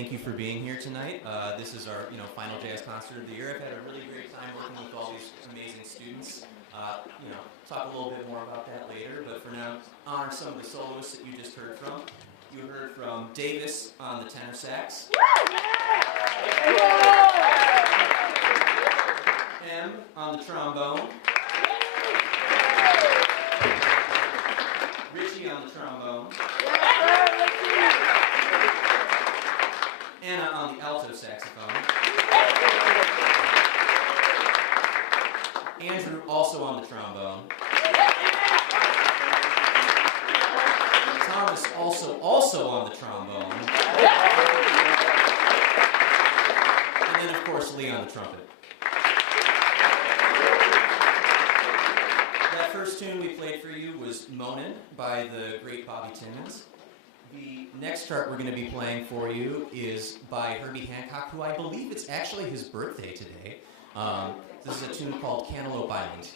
thank you for being here tonight. This is our final jazz concert of the year. I've had a really great time working with all these amazing students. Talk a little bit more about that later, but for now, honor some of the soloists that you just heard from. You heard from Davis on the tenor sax, M on the trombone, Richie on the trombone, Anna on the alto saxophone, Andrew also on the trombone, Thomas also on the trombone, and then of course Lee on the trumpet. That first tune we played for you was Monin by the great Bobby Timmons. The next chart we're going to be playing for you is by Herbie Hancock, who I believe it's actually his birthday today. This is a tune called Cantaloupe Island.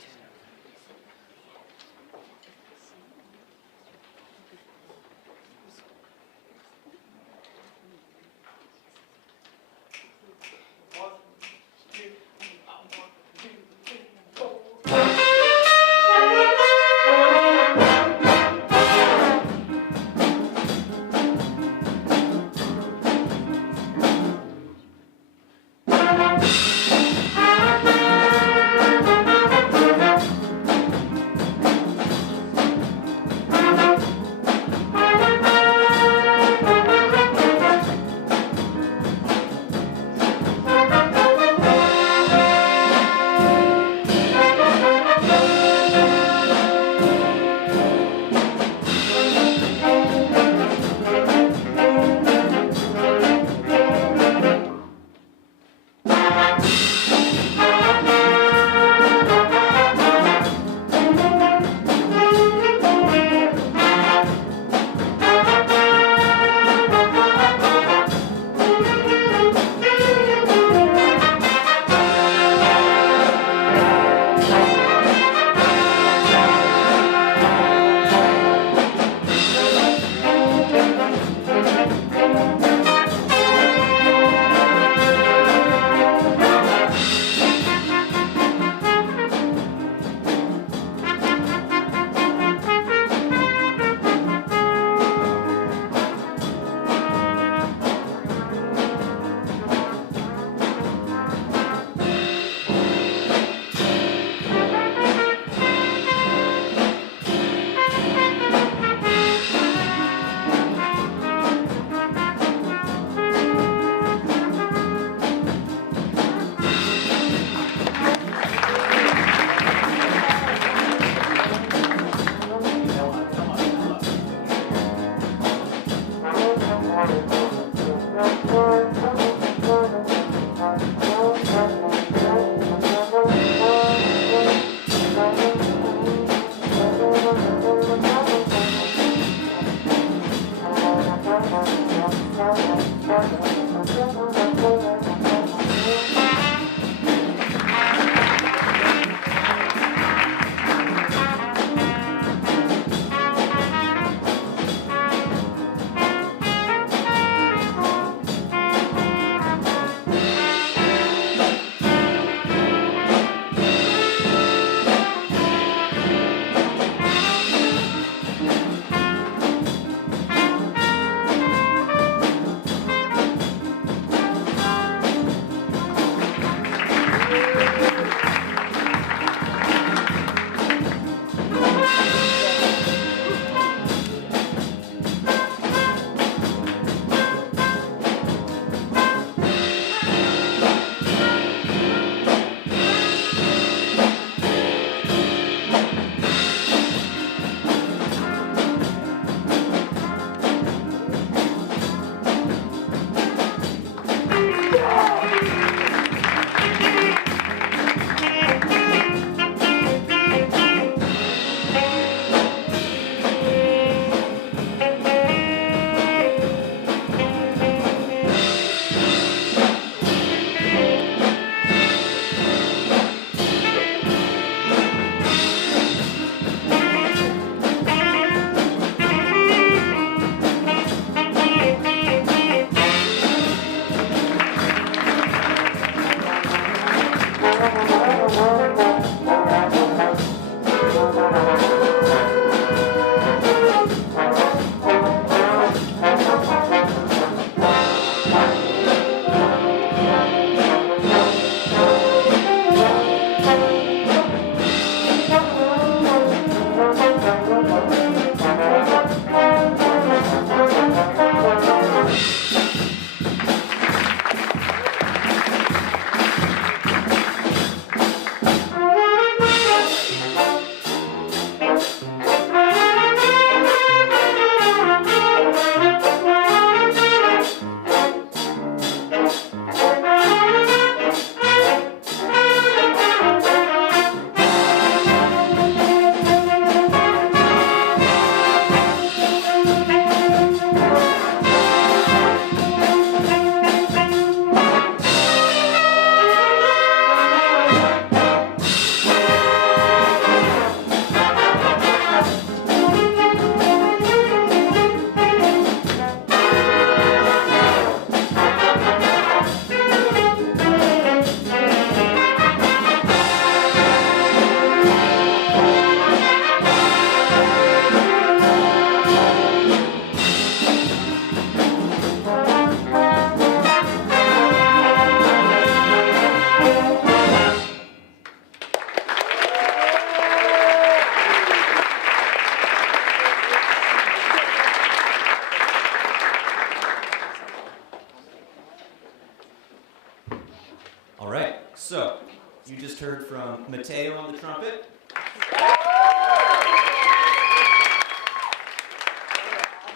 Mateo on the trumpet.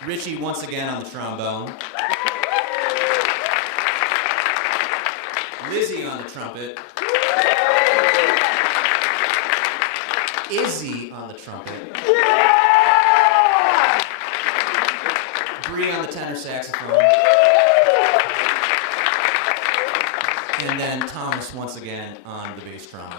Richie once again on the trombone. Lizzie on the trumpet. Izzy on the trumpet. Bree on the tenor saxophone. And then Thomas once again on the bass trombone.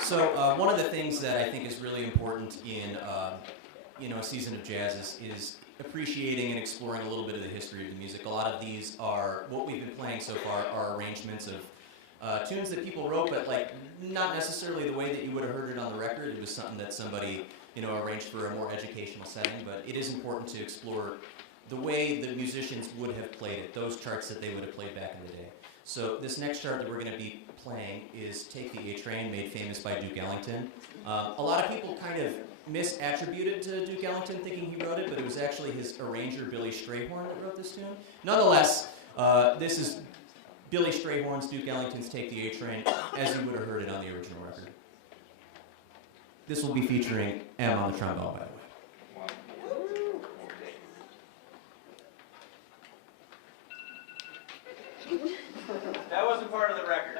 So one of the things that I think is really important in a season of jazz is appreciating and exploring a little bit of the history of the music. A lot of these are, what we've been playing so far are arrangements of tunes that people wrote, but like not necessarily the way that you would have heard it on the record. It was something that somebody arranged for a more educational setting, but it is important to explore the way the musicians would have played it, those charts that they would have played back in the day. So this next chart that we're going to be playing is Take the A Train, made famous by Duke Ellington. A lot of people kind of misattributed to Duke Ellington thinking he wrote it, but it was actually his arranger, Billy Strayhorn, that wrote this tune. Nonetheless, this is Billy Strayhorn's Duke Ellington's Take the A Train, as you would have heard it on the original record. This will be featuring M on the trombone, by the way. That wasn't part of the record.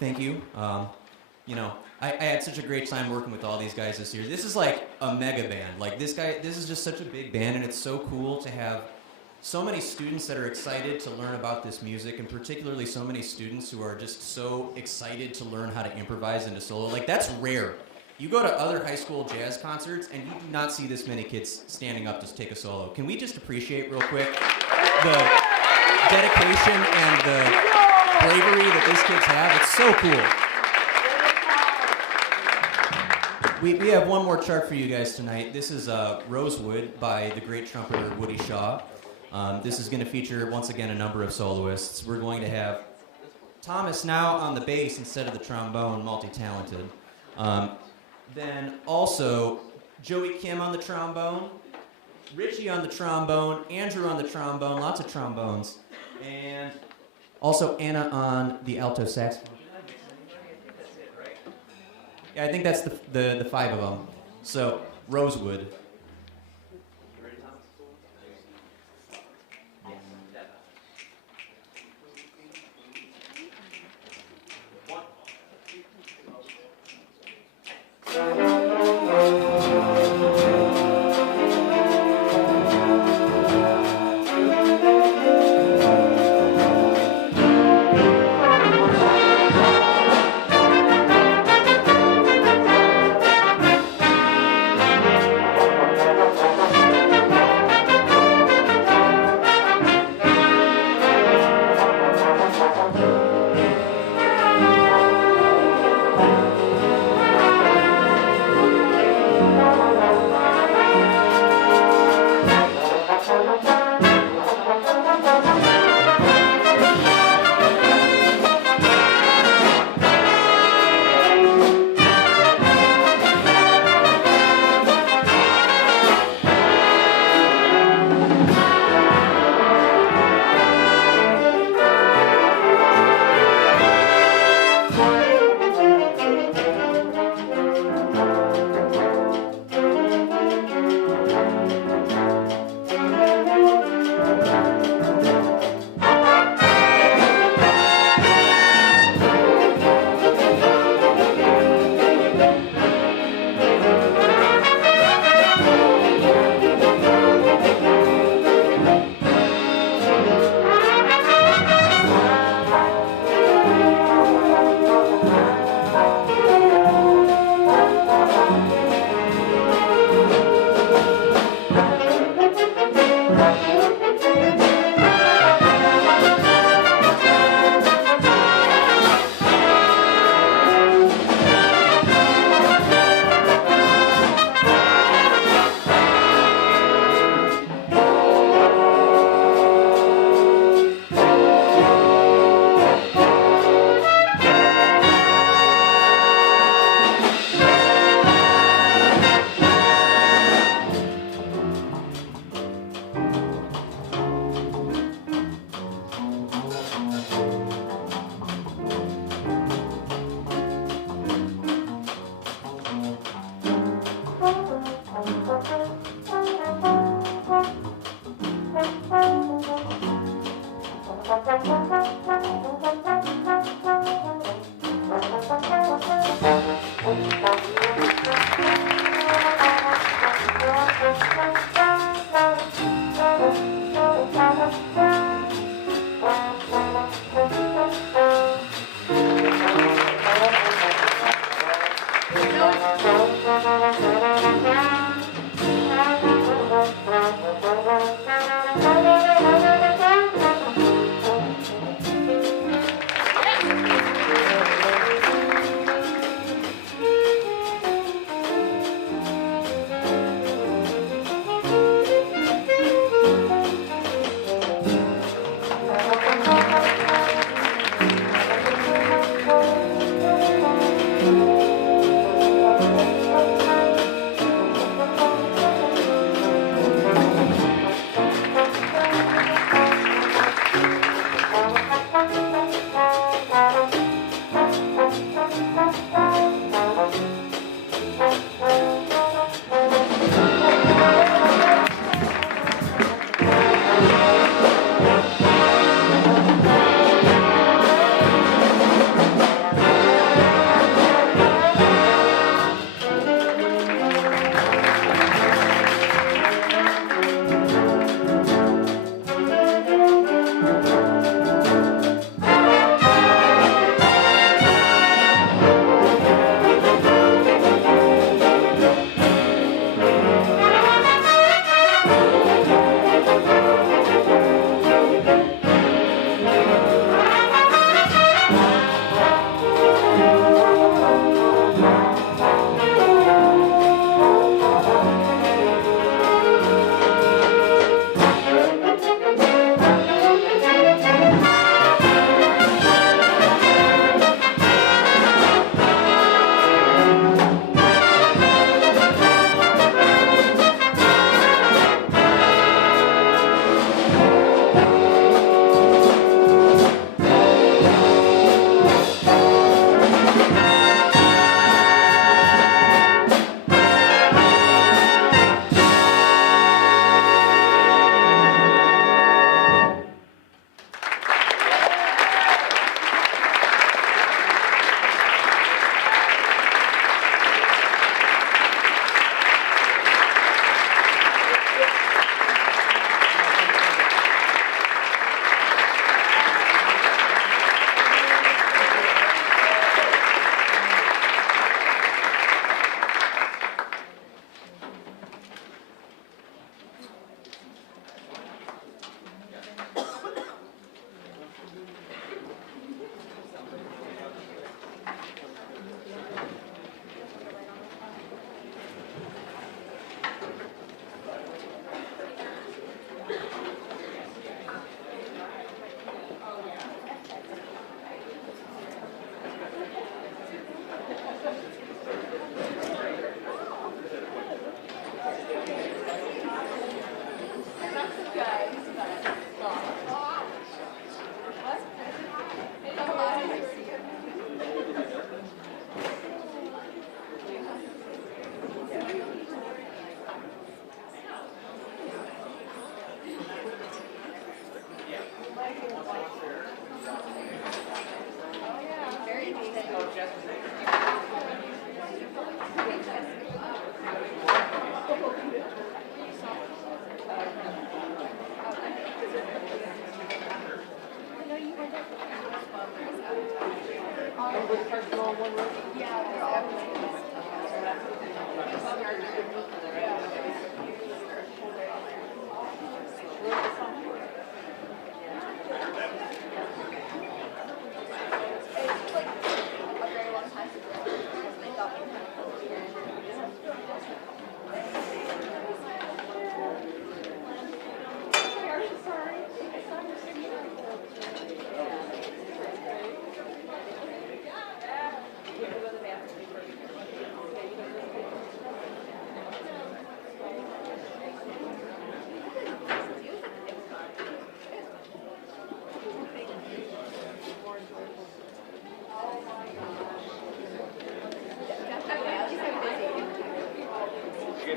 Thank you. I had such a great time working with all these guys this year. This is like a mega band. Like this is just such a big band, and it's so cool to have so many students that are excited to learn about this music, and particularly so many students who are just so excited to learn how to improvise into solo. Like that's rare. You go to other high school jazz concerts, and you do not see this many kids standing up to take a solo. Can we just appreciate real quick the dedication and the bravery that these kids have? It's so cool. We have one more chart for you guys tonight. This is Rosewood by the great trumpeter Woody Shaw. This is going to feature, once again, a number of soloists. We're going to have Thomas now on the bass instead of the trombone, multi-talented. Then also Joey Kim on the trombone, Richie on the trombone, Andrew on the trombone, lots of trombones, and also Anna on the alto saxophone. Yeah, I think that's the five of them. So, Rosewood.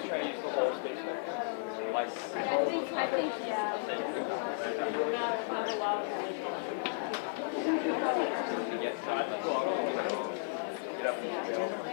always try to use the whole space vector. Like, I think, yeah. Not allowed. get time. Get up and go.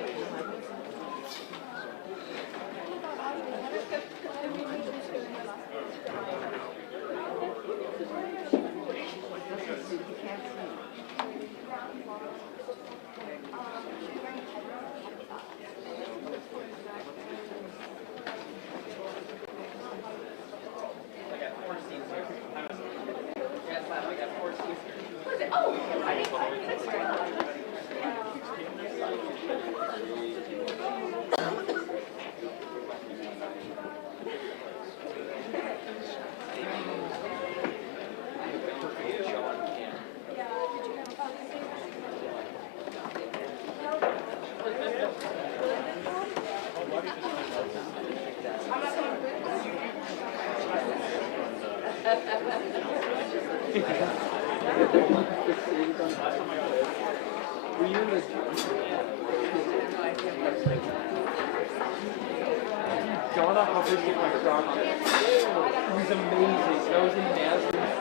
Donna Hubbard did my project. It was amazing. I was in Nazareth.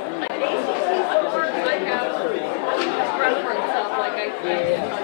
I have reference of like I can't.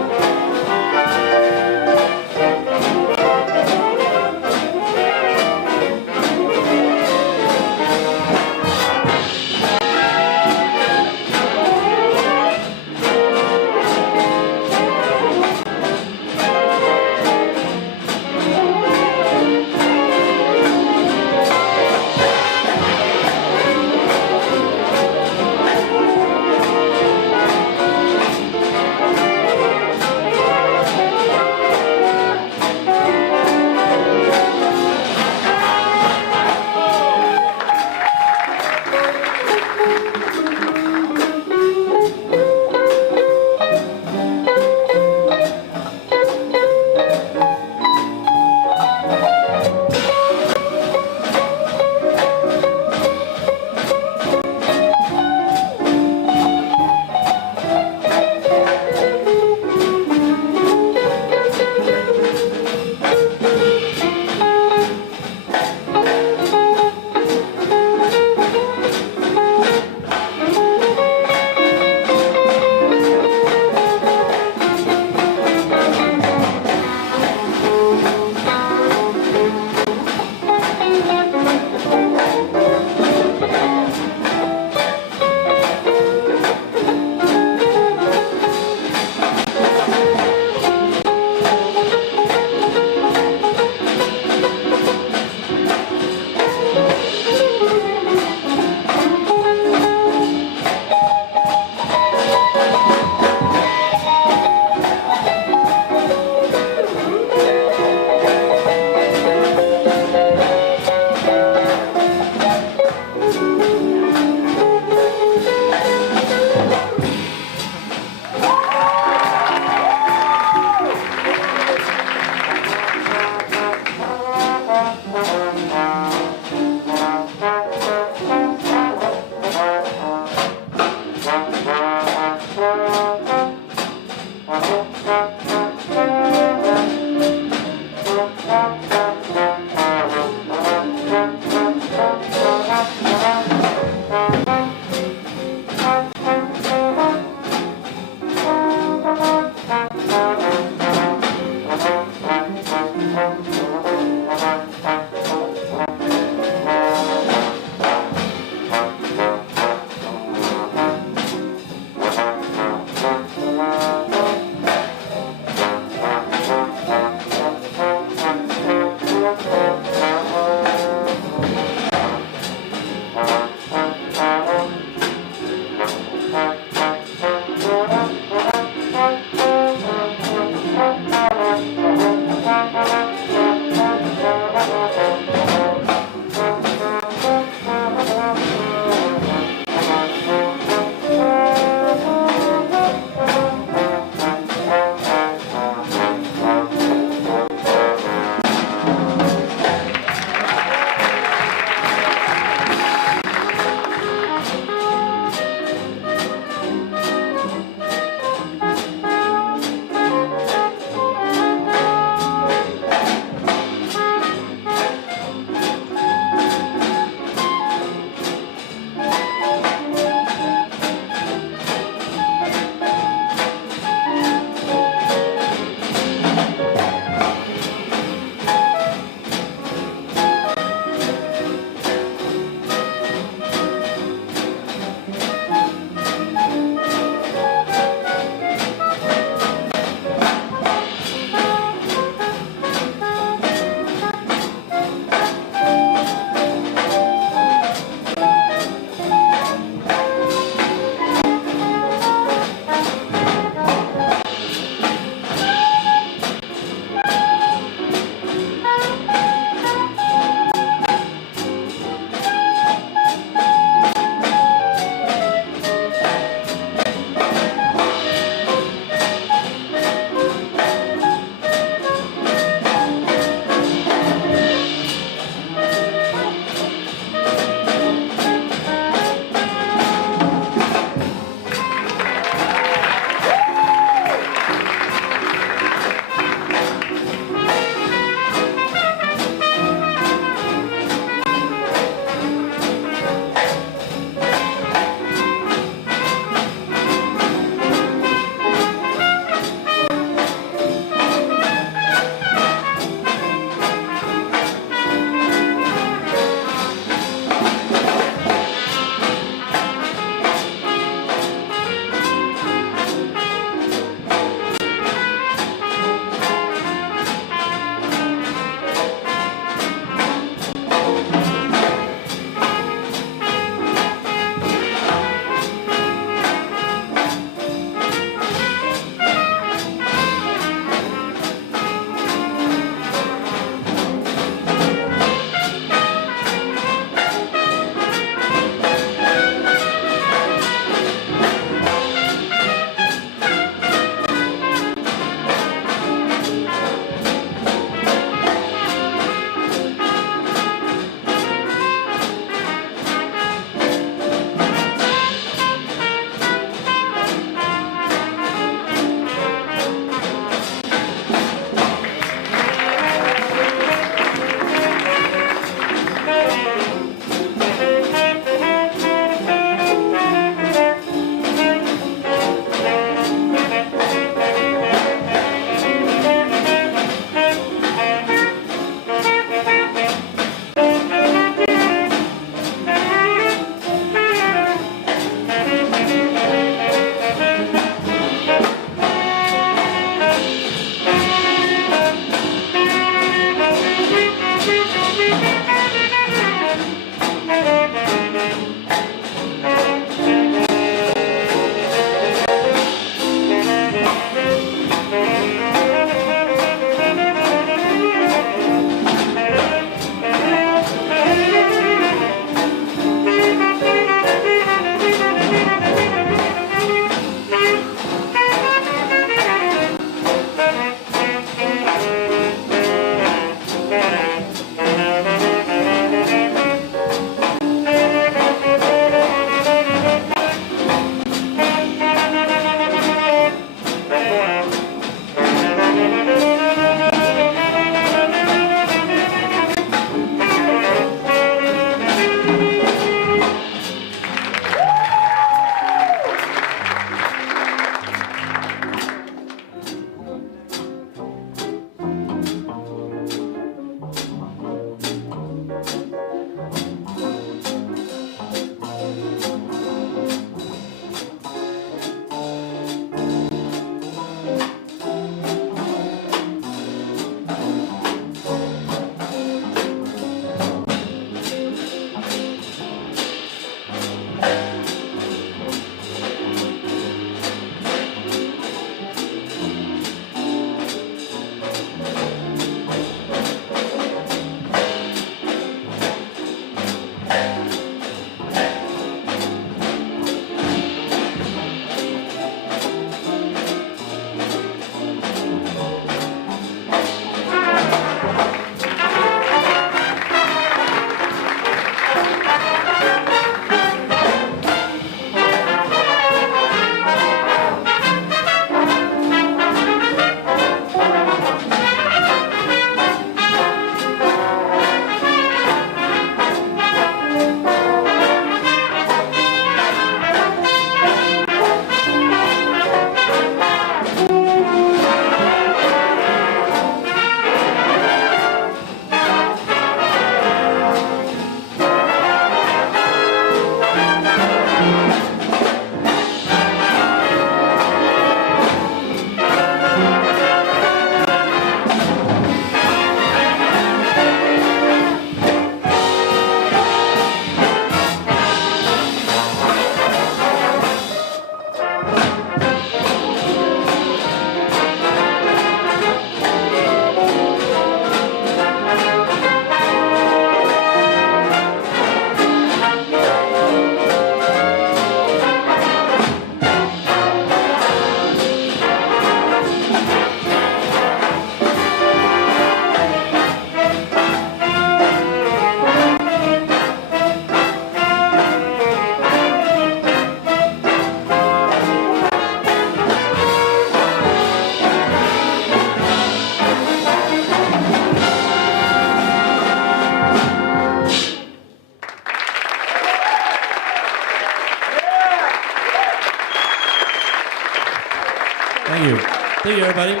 Thank you. Thank you, everybody.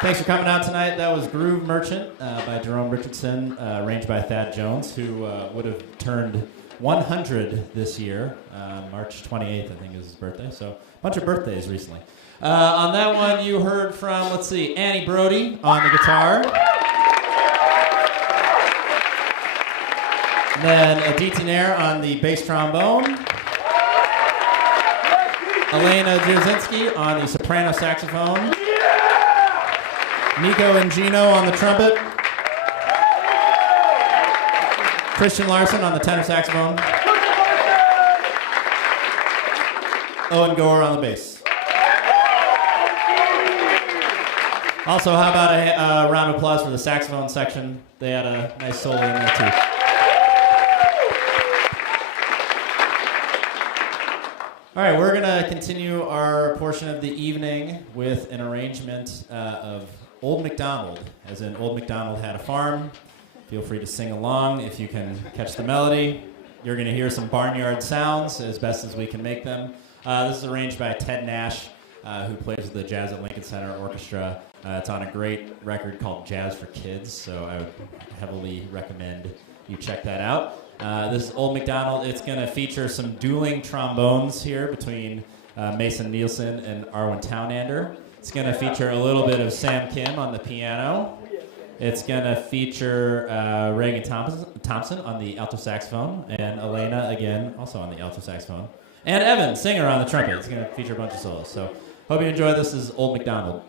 Thanks for coming out tonight. That was Groove Merchant by Jerome Richardson, arranged by Thad Jones, who would have turned 100 this year. March 28th, I think, is his birthday. So a bunch of birthdays recently. On that one, you heard from, let's see, Annie Brody on the guitar. And then Aditi Nair on the bass trombone. Elena Jazinski on the soprano saxophone. Nico and Gino on the trumpet. Christian Larson on the tenor saxophone. Owen Gore on the bass. Also, how about a round of applause for the saxophone section? They had a nice solo in there, too. All right, we're going to continue our portion of the evening with an arrangement of Old McDonald, as in Old McDonald had a farm. Feel free to sing along if you can catch the melody. You're going to hear some barnyard sounds as best as we can make them. This is arranged by Ted Nash, who plays with the Jazz at Lincoln Center Orchestra. It's on a great record called Jazz for Kids, so I would heavily recommend you check that out. This is Old McDonald. It's going to feature some dueling trombones here between Mason Nielsen and Arwen Townander. It's going to feature a little bit of Sam Kim on the piano. It's going to feature Reagan Thompson on the alto saxophone, and Elena, again, also on the alto saxophone. And Evan, singer, on the trumpet. It's going to feature a bunch of solos. So hope you enjoy this. This is Old McDonald.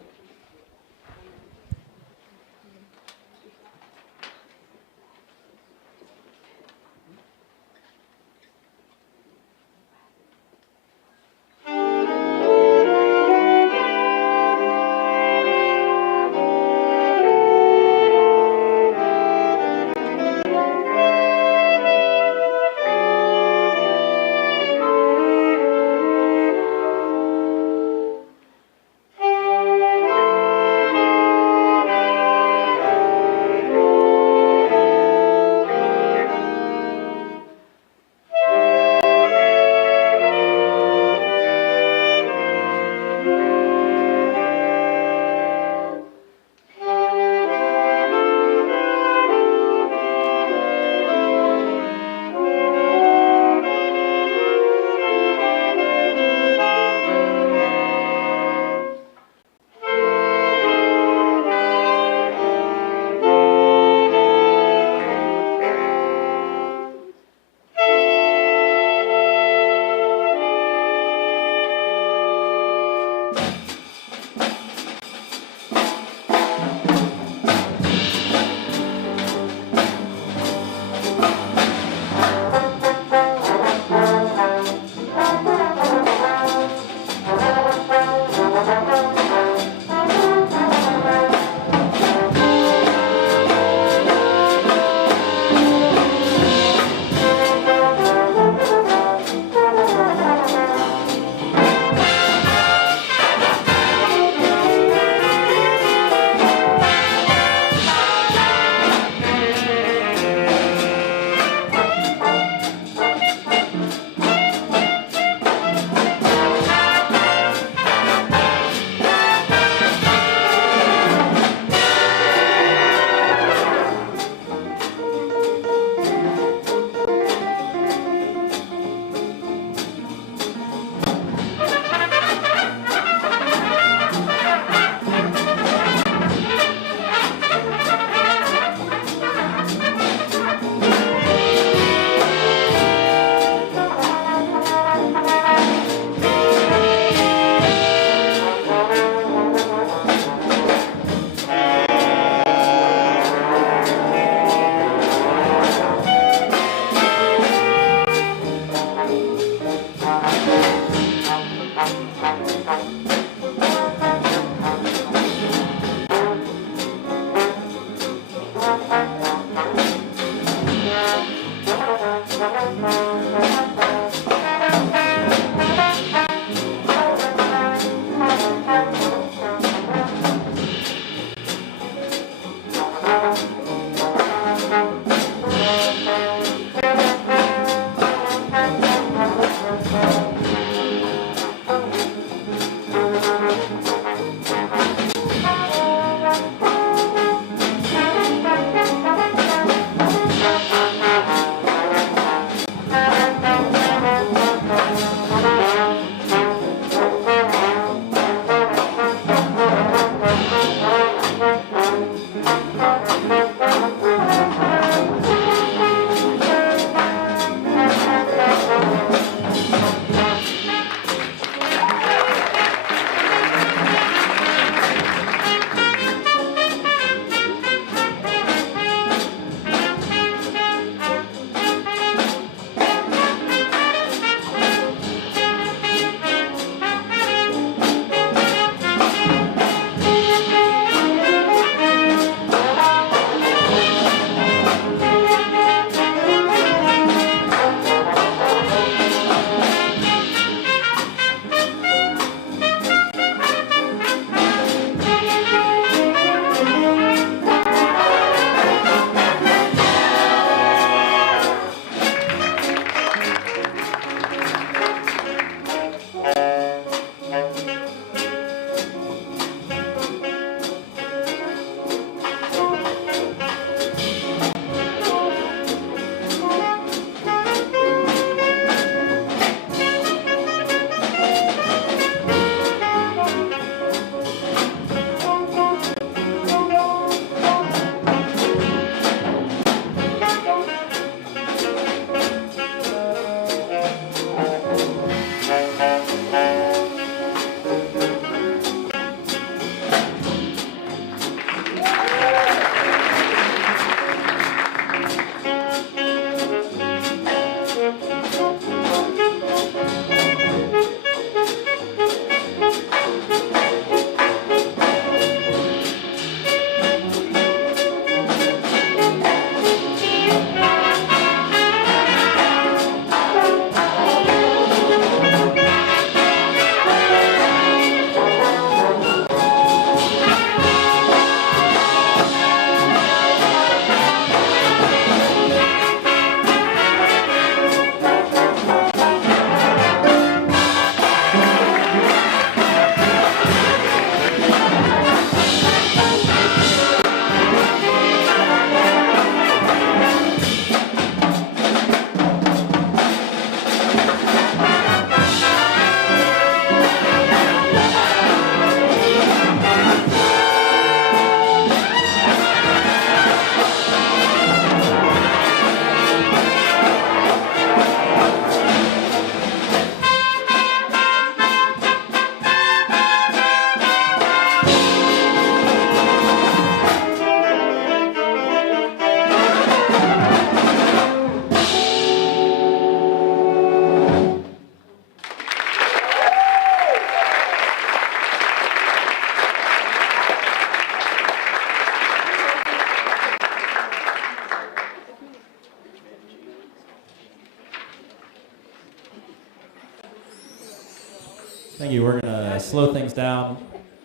slow things down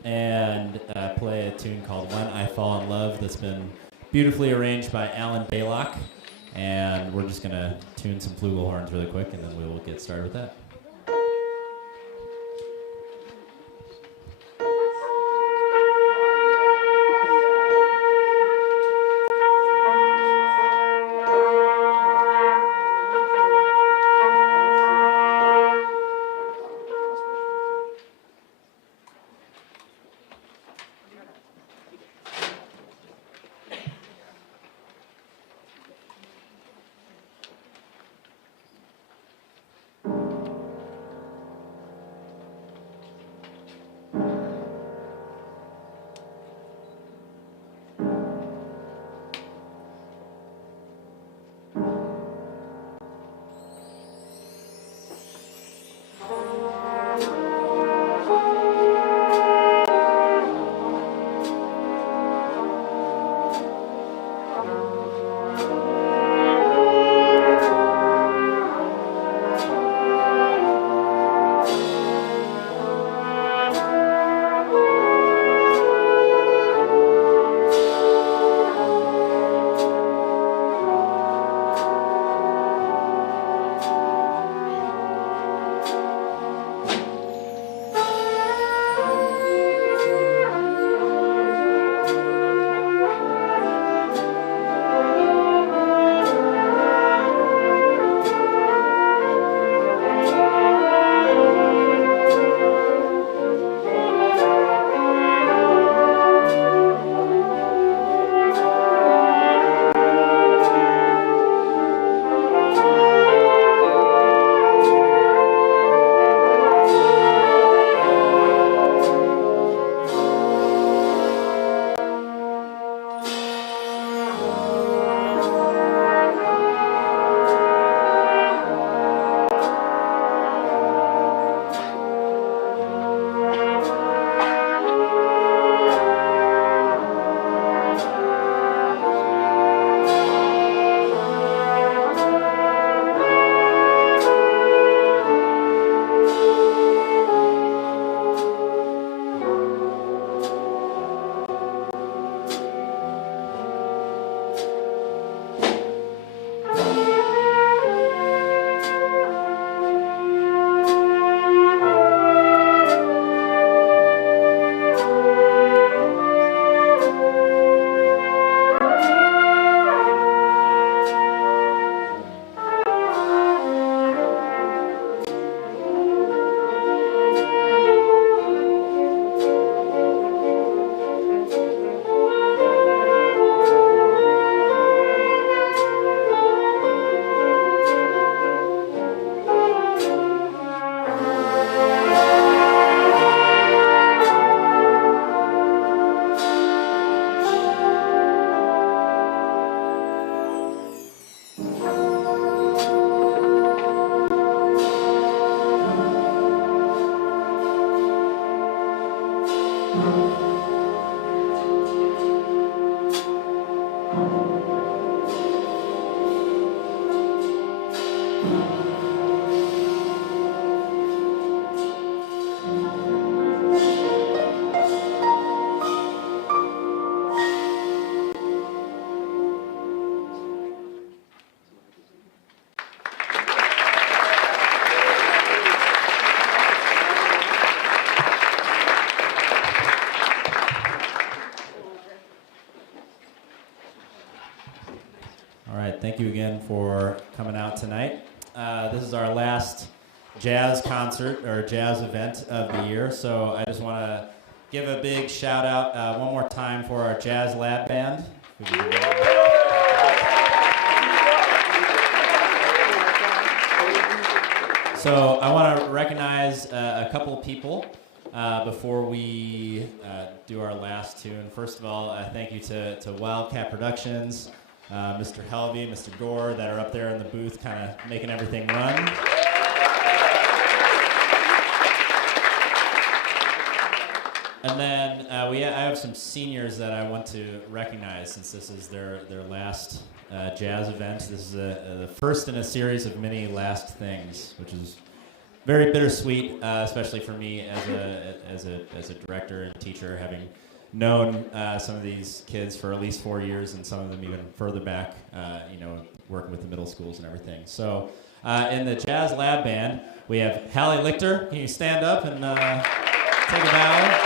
and play a tune called When I Fall in Love that's been beautifully arranged by Alan Baylock. And we're just going to tune some flugelhorns really quick, and then we will get started with that. Thank you again for coming out tonight. This is our last jazz concert or jazz event of the year, so I just want to give a big shout out one more time for our Jazz Lab Band. So I want to recognize a couple of people before we do our last tune. First of all, thank you to Wildcat Productions, Mr. Helvey, Mr. Gore, that are up there in the booth kind of making everything run. And then I have some seniors that I want to recognize since this is their last jazz event. This is the first in a series of many last things, which is very bittersweet, especially for me as a director and teacher, having known some of these kids for at least 4 years, and some of them even further back, working with the middle schools and everything. So in the Jazz Lab Band, we have Hallie Lichter. Can you stand up and take a bow?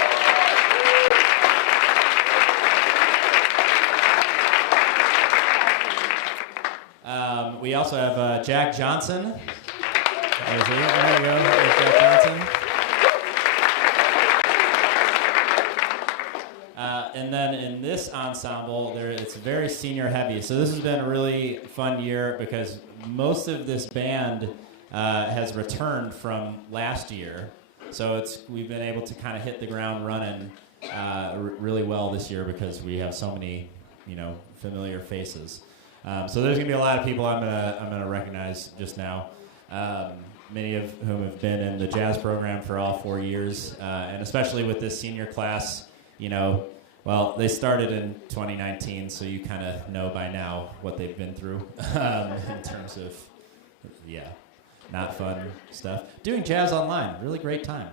We also have Jack Johnson. There's he. There you go. There's Jack Johnson. And then in this ensemble, it's very senior heavy. So this has been a really fun year because most of this band has returned from last year. So we've been able to kind of hit the ground running really well this year because we have so many, familiar faces. So there's gonna be a lot of people I'm gonna recognize just now. Many of whom have been in the jazz program for all 4 years, and especially with this senior class, well, they started in 2019, so you kind of know by now what they've been through in terms of, not fun stuff. Doing jazz online, really great time.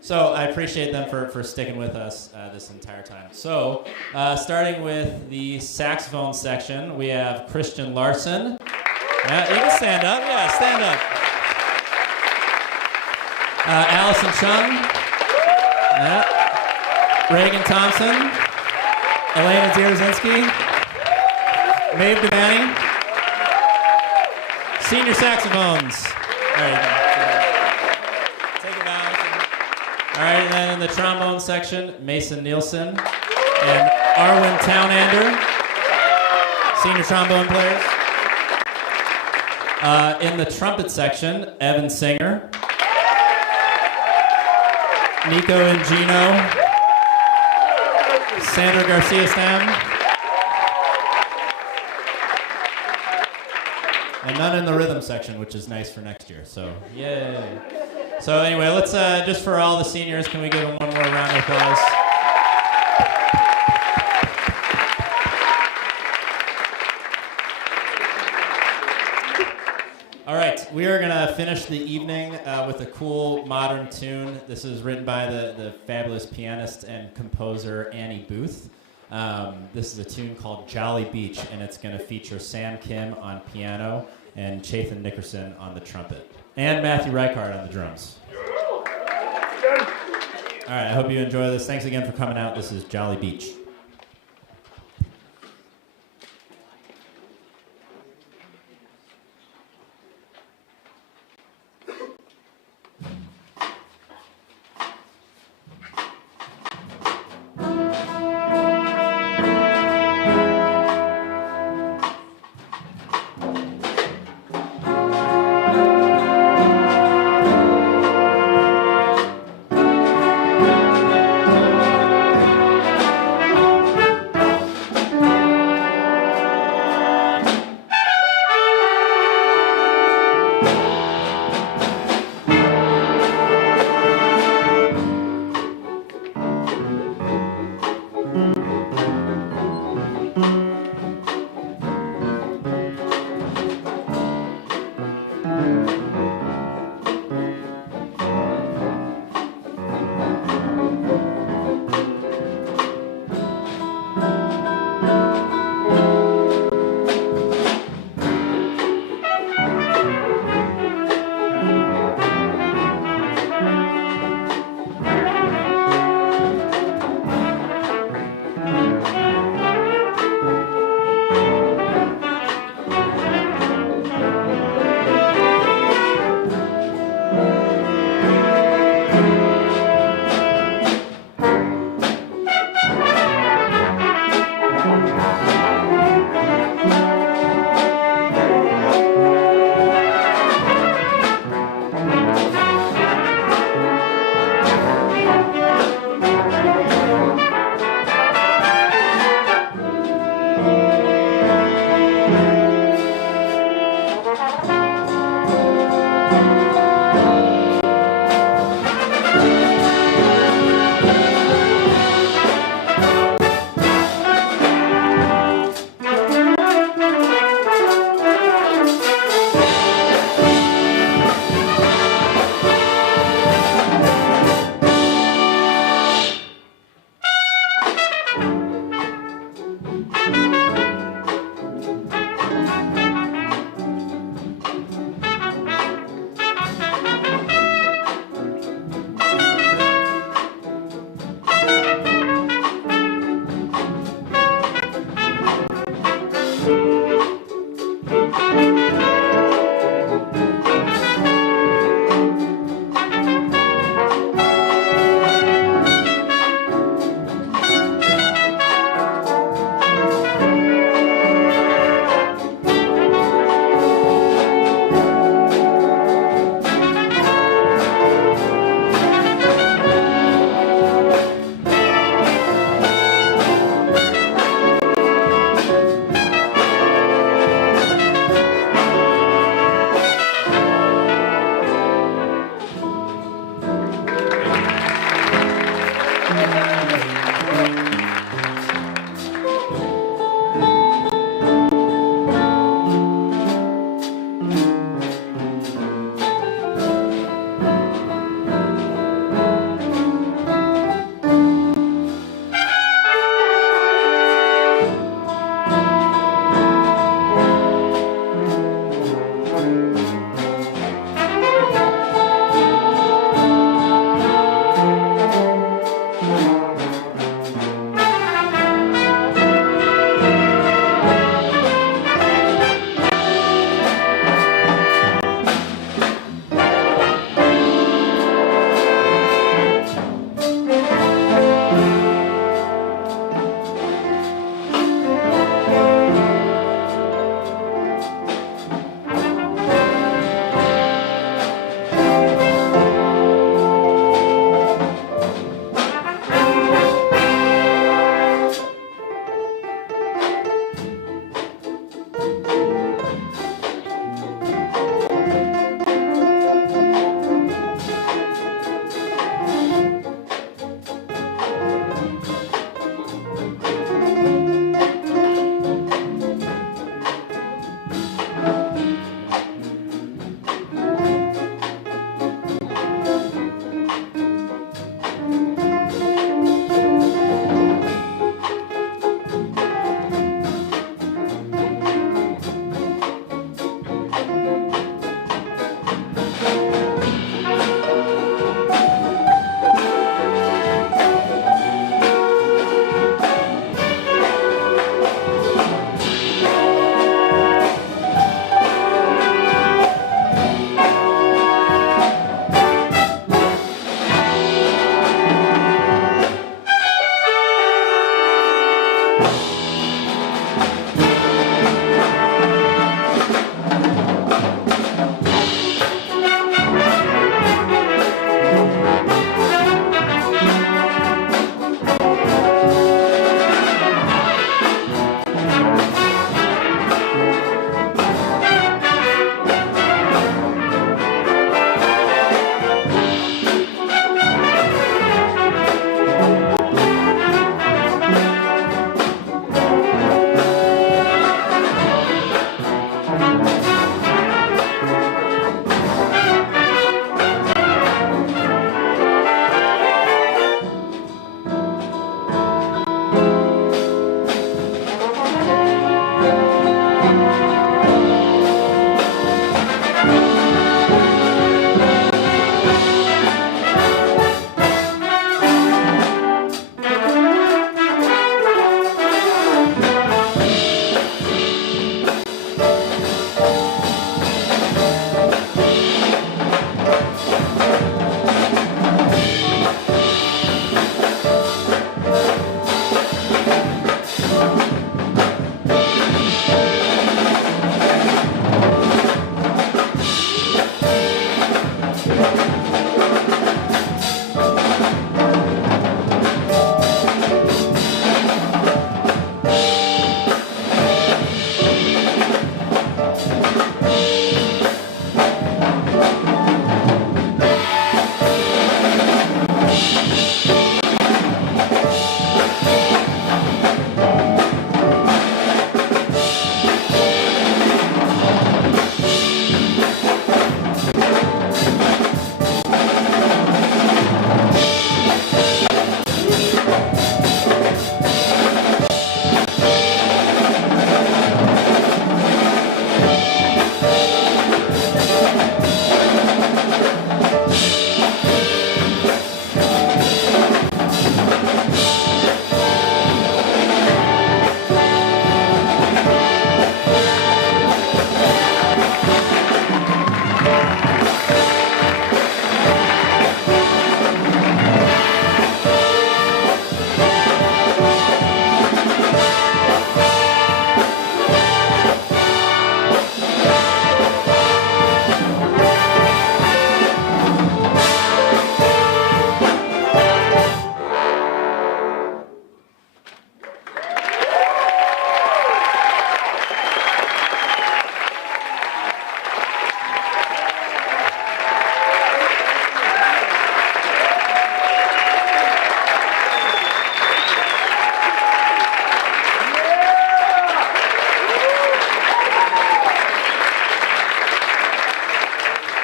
So I appreciate them for sticking with us this entire time. So starting with the saxophone section, we have Christian Larson. You can stand up. Yeah, stand up. Allison Chung. Yeah. Reagan Thompson. Elena Dzierzinski. Maeve Devaney. Senior saxophones. There you go. Take it out. All right, and then in the trombone section, Mason Nielsen and Arwen Townander. Senior trombone players. In the trumpet section, Evan Singer, Nico and Gino, Sandra Garcia-Stam, and none in the rhythm section, which is nice for next year. So, yay. So anyway, let's, just for all the seniors, can we give them one more round of applause? All right, we are going to finish the evening with a cool modern tune. This is written by the fabulous pianist and composer Annie Booth. This is a tune called Jolly Beach, and it's going to feature Sam Kim on piano and Chathan Nickerson on the trumpet, and Matthew Reichard on the drums. All right, I hope you enjoy this. Thanks again for coming out. This is Jolly Beach.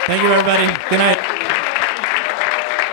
Thank you, everybody. Good night.